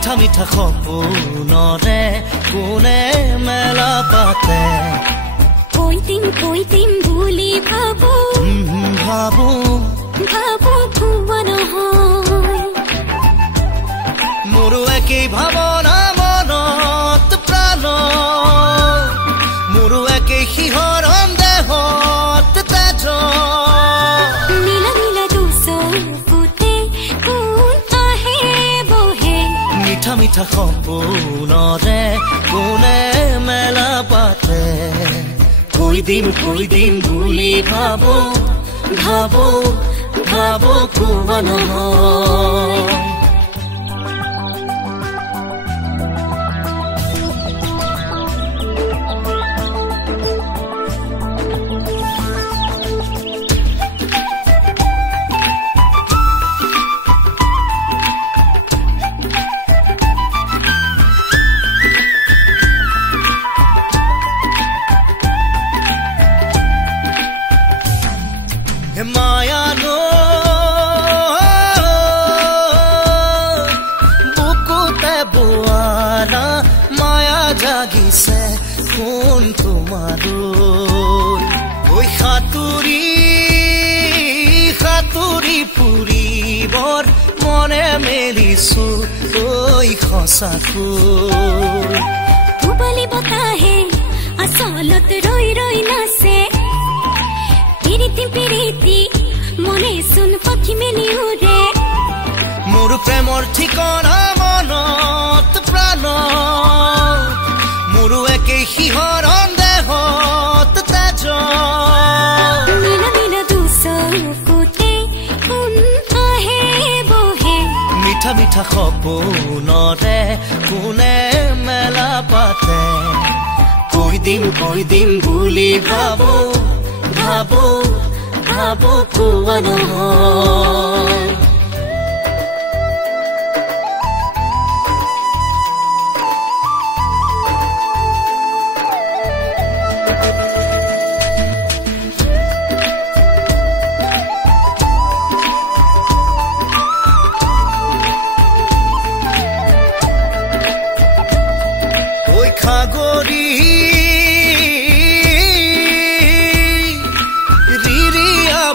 মিঠা মিঠা সপোনৰে কোনে মেলা পাতে কৈ দিম বুলি ভাবো ভাবো ভাবো কোৱা নহয় মোৰো একেই ভাৱনা মনত প্ৰাণ মোৰো একেই শিহৰণ দেহত তেজ নীলা নীলা দুচকুতে কোন আহে বহে মিঠা মিঠা সপোনৰে কোনে মেলা পাতে কৈ দিম বুলি ভাবো ভাবো ভাবো কোৱা নহয় মায়ানো বুকুতে বোৱাৰা মায়া জাগিছে কোন তোমাৰো ঐ সাতুৰি সাতুৰি ফুৰিবৰ মনে মেলিছো ঐ সঁচাকৈ উবালি বতাহে আচলত ৰৈ ৰৈ নাচে পিৰিতি মনে চোন পাখি মেলি উৰে মোৰ প্ৰেমৰ ঠিকনা মনত প্ৰাণ মোৰো একেই শিহৰণ দেহত তেজ নীলা নীলা দুচকুতে কোন আহে বহে মিঠা মিঠা সপোনৰে কোনে মেলা পাতে কৈ দিম বুলি ভাবো ভাবো ভাবো কোৱা নহয় ঐ খাগৰি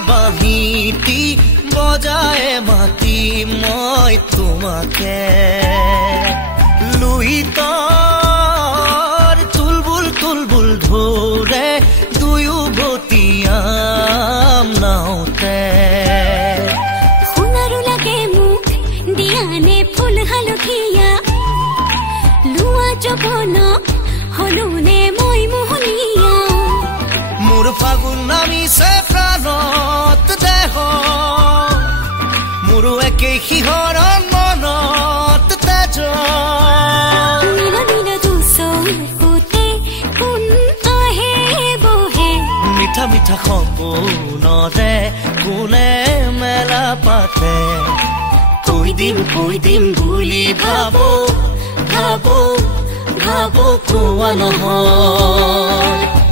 বাঁহীটি বজায় মাতি মই তোমাকে লুইতৰ তুলবুল ধৰে দুয়ো বতিয়াম নাওতে সোণাৰু লাগে মোক দিয়ানে ফুল হালধীয়া লোৱা যবনক হলোনে মই মোহনীয়া মোৰ ফাগুন নামিছে প্ৰাণত দেহ মোৰো একেই শিহৰণ মনত তেজ নীলা নীলা দুচকুতে কোন আহে বহে মিঠা মিঠা সপোনৰে কোনে মেলা পাতে কৈ দিম বুলি ভাবো ভাবো ভাবো কোৱা নহয়